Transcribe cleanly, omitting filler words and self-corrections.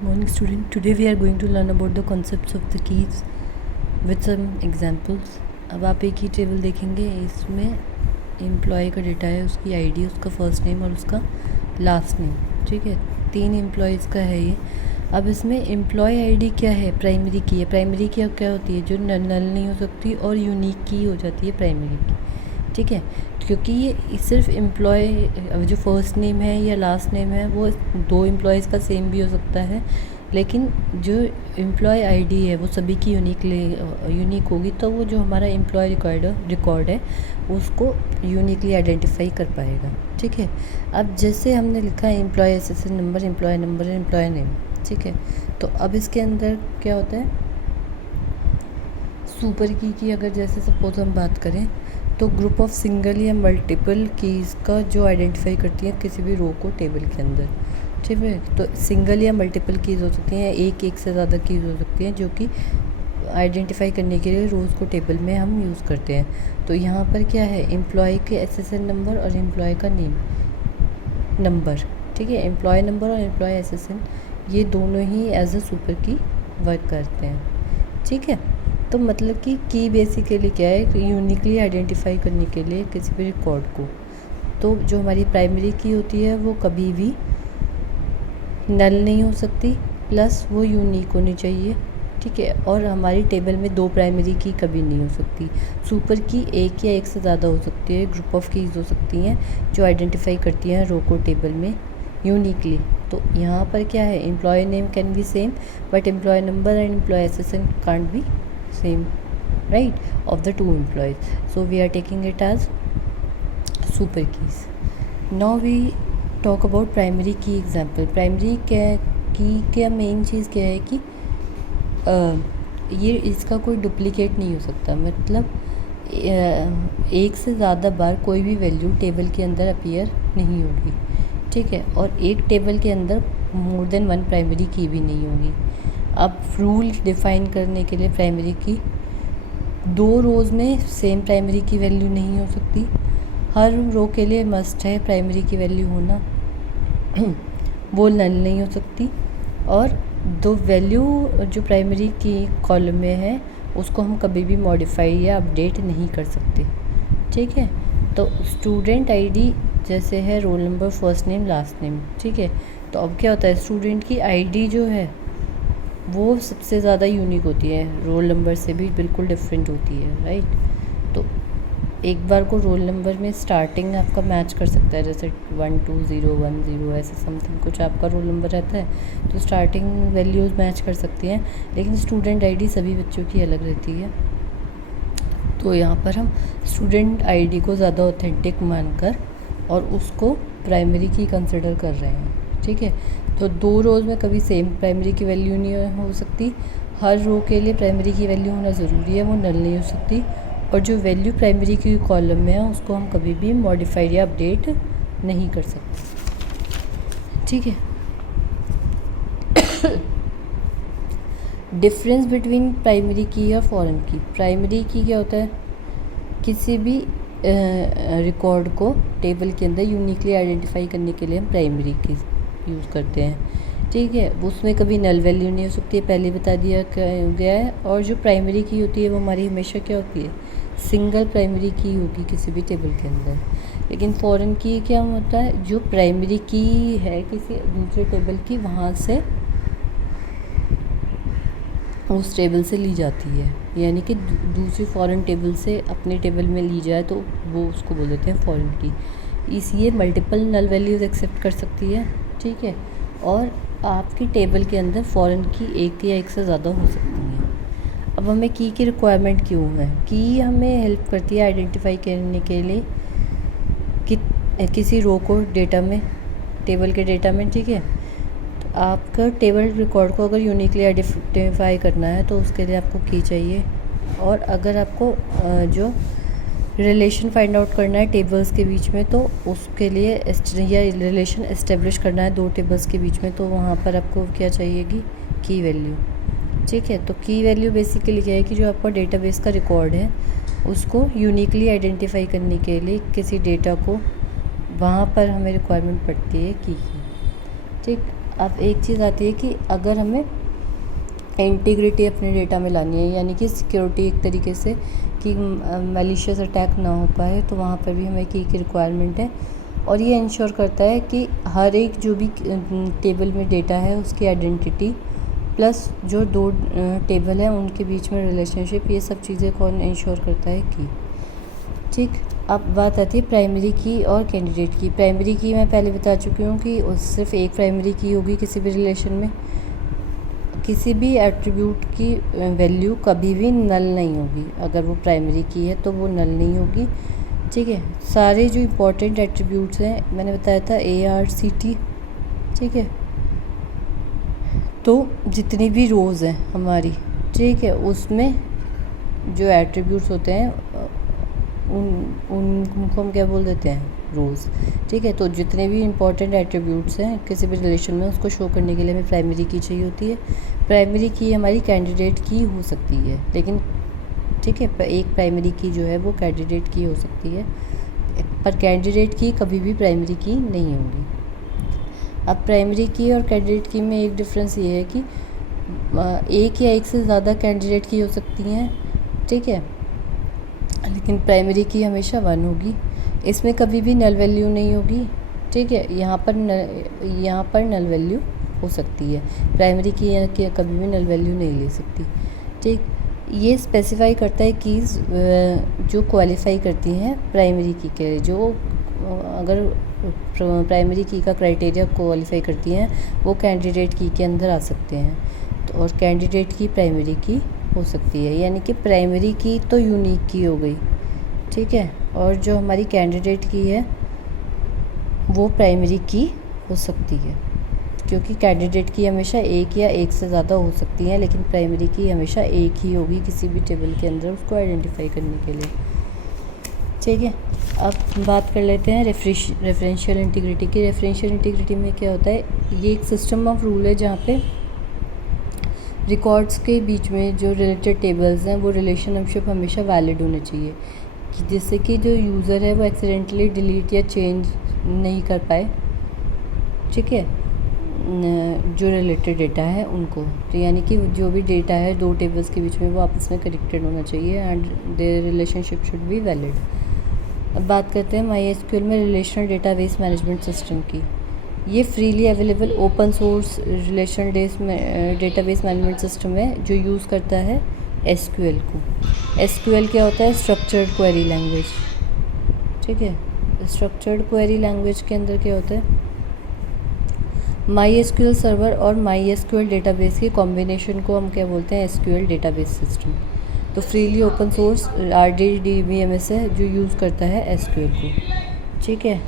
Morning student, today we are going to learn about the concepts of the keys with some examples. अब आप एक ही table देखेंगे, इसमें employ का data है, उसकी आईडी, उसका फर्स्ट नेम और उसका लास्ट नेम। ठीक है, 3 एम्प्लॉयज़ का है ये। अब इसमें एम्प्लॉय आईडी क्या है? प्राइमरी की है। प्राइमरी की क्या होती है? जो नल नहीं हो सकती और यूनिक की हो जाती है प्राइमरी की। ठीक है, क्योंकि ये सिर्फ एम्प्लॉय जो फर्स्ट नेम है या लास्ट नेम है वो 2 एम्प्लॉयज़ का सेम भी हो सकता है, लेकिन जो एम्प्लॉय आईडी है वो सभी की यूनिक होगी, तो वो जो हमारा एम्प्लॉय रिकॉर्ड है उसको यूनिकली आइडेंटिफाई कर पाएगा। ठीक है, अब जैसे हमने लिखा है employee SSN number, employee name. ठीक है, तो अब इसके अंदर क्या होता है, सुपर की अगर जैसे सपोज हम बात करें तो ग्रुप ऑफ सिंगल या मल्टीपल कीज़ का जो आइडेंटिफाई करती है किसी भी रो को टेबल के अंदर। ठीक है, तो सिंगल या मल्टीपल कीज़ हो सकती हैं, एक से ज़्यादा कीज़ हो सकती हैं, जो कि आइडेंटिफाई करने के लिए रोज़ को टेबल में हम यूज़ करते हैं। तो यहाँ पर क्या है, एम्प्लॉय के एसएसएन नंबर और एम्प्लॉय का नेम नंबर। ठीक है, एम्प्लॉय नंबर और एम्प्लॉय एसएसएन ये दोनों ही एज अ सुपर की वर्क करते हैं। ठीक है, तो मतलब कि की बेसिकली क्या है, यूनिकली आइडेंटिफाई करने के लिए किसी भी रिकॉर्ड को। तो जो हमारी प्राइमरी की होती है वो कभी भी नल नहीं हो सकती, प्लस वो यूनिक होनी चाहिए। ठीक है, और हमारी टेबल में 2 प्राइमरी की कभी नहीं हो सकती। सुपर की एक या एक से ज़्यादा हो सकती है, ग्रुप ऑफ कीज़ हो सकती हैं जो आइडेंटिफाई करती हैं रो को टेबल में यूनिकली। तो यहाँ पर क्या है, employee name can be same but employee number and employee SSN can't be same, right, of the 2 employees. So we are taking it as super keys. Now we talk about primary key example. Primary की क्या main चीज़ क्या है कि ये इसका कोई duplicate नहीं हो सकता, मतलब एक से ज़्यादा बार कोई भी वैल्यू टेबल के अंदर अपीयर नहीं होगी। ठीक है, और एक टेबल के अंदर मोर देन 1 प्राइमरी की भी नहीं होगी। अब रूल डिफ़ाइन करने के लिए प्राइमरी की 2 रोज़ में सेम प्राइमरी की वैल्यू नहीं हो सकती, हर रो के लिए मस्ट है प्राइमरी की वैल्यू होना वो नल नहीं हो सकती, और 2 वैल्यू जो प्राइमरी की कॉलम में है उसको हम कभी भी मॉडिफाई या अपडेट नहीं कर सकते। ठीक है, तो स्टूडेंट आईडी जैसे है roll number, first name, last name. ठीक है, तो अब क्या होता है, स्टूडेंट की आईडी जो है वो सबसे ज़्यादा यूनिक होती है, रोल नंबर से भी बिल्कुल डिफरेंट होती है, राइट। तो एक बार को रोल नंबर में स्टार्टिंग आपका मैच कर सकता है, जैसे 12010 ऐसे समथिंग कुछ आपका रोल नंबर रहता है, तो स्टार्टिंग वैल्यूज़ मैच कर सकती हैं, लेकिन स्टूडेंट आईडी सभी बच्चों की अलग रहती है। तो यहाँ पर हम स्टूडेंट आईडी को ज़्यादा ऑथेंटिक मानकर और उसको प्राइमरी की कंसिडर कर रहे हैं। ठीक है, तो 2 रोज़ में कभी सेम प्राइमरी की वैल्यू नहीं हो सकती, हर रो के लिए प्राइमरी की वैल्यू होना ज़रूरी है, वो नल नहीं हो सकती, और जो वैल्यू प्राइमरी की कॉलम में है उसको हम कभी भी मॉडिफाइड या अपडेट नहीं कर सकते। ठीक है, डिफरेंस बिटवीन प्राइमरी की और फॉरेन की। प्राइमरी की क्या होता है, किसी भी रिकॉर्ड को टेबल के अंदर यूनिकली आइडेंटिफाई करने के लिए हम प्राइमरी की यूज़ करते हैं। ठीक है, उसमें कभी नल वैल्यू नहीं हो सकती, पहले बता दिया गया है, और जो प्राइमरी की होती है वो हमारी हमेशा क्या होती है, सिंगल प्राइमरी की होगी किसी भी टेबल के अंदर। लेकिन फॉरेन की क्या होता है, जो प्राइमरी की है किसी दूसरे टेबल की, वहाँ से उस टेबल से ली जाती है, यानी कि दूसरी फॉरेन टेबल से अपने टेबल में ली जाए तो वो उसको बोल देते हैं फॉरेन की। इसलिए मल्टीपल नल वैल्यूज़ एक्सेप्ट कर सकती है। ठीक है, और आपकी टेबल के अंदर फॉरेन की एक या एक से ज़्यादा हो सकती हैं। अब हमें की रिक्वायरमेंट क्यों है? की हमें हेल्प करती है आइडेंटिफाई करने के लिए कि किसी रो को डेटा में, टेबल के डेटा में। ठीक है, तो आपका टेबल रिकॉर्ड को अगर यूनिकली आइडेंटिफाई करना है तो उसके लिए आपको की चाहिए, और अगर आपको जो रिलेशन फाइंड आउट करना है टेबल्स के बीच में, तो उसके लिए या रिलेशन एस्टेब्लिश करना है 2 टेबल्स के बीच में, तो वहाँ पर आपको क्या चाहिएगी, की वैल्यू। ठीक है, तो की वैल्यू बेसिकली क्या है कि जो आपका डेटाबेस का रिकॉर्ड है उसको यूनिकली आइडेंटिफाई करने के लिए किसी डेटा को, वहाँ पर हमें रिक्वायरमेंट पड़ती है की। ठीक। अब एक चीज़ आती है कि अगर हमें इंटीग्रिटी अपने डेटा में लानी है, यानी कि सिक्योरिटी एक तरीके से कि मैलिशियस अटैक ना हो पाए, तो वहाँ पर भी हमें की रिक्वायरमेंट है। और ये इंश्योर करता है कि हर एक जो भी टेबल में डेटा है उसकी आइडेंटिटी प्लस जो दो टेबल हैं उनके बीच में रिलेशनशिप, ये सब चीज़ें कौन इंश्योर करता है की। ठीक। अब बात आती है प्राइमरी की और कैंडिडेट की। प्राइमरी की मैं पहले बता चुकी हूँ कि सिर्फ एक प्राइमरी की होगी किसी भी रिलेशन में। किसी भी एट्रीब्यूट की वैल्यू कभी भी नल नहीं होगी। अगर वो प्राइमरी की है तो वो नल नहीं होगी। ठीक है। सारे जो इम्पोर्टेंट एट्रीब्यूट्स हैं मैंने बताया था ARCT। ठीक है। तो जितनी भी रोज़ हैं हमारी, ठीक है, उसमें जो एट्रीब्यूट्स होते हैं उनको हम क्या बोल देते हैं, रोज़। ठीक है। तो जितने भी इंपॉर्टेंट एट्रीब्यूट्स हैं किसी भी रिलेशन में उसको शो करने के लिए हमें प्राइमरी की चाहिए होती है। प्राइमरी की हमारी कैंडिडेट की हो सकती है, लेकिन ठीक है, एक प्राइमरी की जो है वो कैंडिडेट की हो सकती है, पर कैंडिडेट की कभी भी प्राइमरी की नहीं होगी। अब प्राइमरी की और कैंडिडेट की में एक डिफरेंस ये है कि एक या एक से ज़्यादा कैंडिडेट की हो सकती हैं। ठीक है। लेकिन प्राइमरी की हमेशा 1 होगी। इसमें कभी भी नल वैल्यू नहीं होगी। ठीक है। यहाँ पर नल वैल्यू हो सकती है, प्राइमरी की कभी भी नल वैल्यू नहीं ले सकती। ठीक। ये स्पेसिफाई करता है कीज़ जो क्वालिफाई करती हैं प्राइमरी की के लिए, जो अगर प्राइमरी की का क्राइटेरिया क्वालिफाई करती हैं वो कैंडिडेट की के अंदर आ सकते हैं। तो और कैंडिडेट की प्राइमरी की हो सकती है, यानी कि प्राइमरी की तो यूनिक की हो गई। ठीक है। और जो हमारी कैंडिडेट की है वो प्राइमरी की हो सकती है, क्योंकि कैंडिडेट की हमेशा एक या एक से ज़्यादा हो सकती हैं, लेकिन प्राइमरी की हमेशा एक ही होगी किसी भी टेबल के अंदर उसको आइडेंटिफाई करने के लिए। ठीक है। अब बात कर लेते हैं रेफरेंशियल इंटीग्रिटी की। रेफरेंशियल इंटीग्रिटी में क्या होता है, ये एक सिस्टम ऑफ रूल है जहाँ पे रिकॉर्ड्स के बीच में जो रिलेटेड टेबल्स हैं वो रिलेशनशिप हमेशा वैलिड होने चाहिए, कि जिससे कि जो यूज़र है वो एक्सीडेंटली डिलीट या चेंज नहीं कर पाए। ठीक है। जो रिलेटेड डेटा है उनको, तो यानी कि जो भी डेटा है दो टेबल्स के बीच में वो आपस में कनेक्टेड होना चाहिए and their relationship should be valid. अब बात करते हैं MySQL में रिलेशनल डेटाबेस मैनेजमेंट सिस्टम की। ये freely available open source relational database management system है जो यूज़ करता है SQL को। SQL क्या होता है, स्ट्रक्चर्ड क्वेरी लैंग्वेज। ठीक है। स्ट्रक्चर्ड क्वेरी लैंग्वेज के अंदर क्या होता है, MySQL सर्वर और MySQL डेटाबेस के कॉम्बिनेशन को हम क्या बोलते हैं, SQL डेटाबेस सिस्टम। तो फ्रीली ओपन सोर्स RDBMS है जो यूज़ करता है SQL को। ठीक है।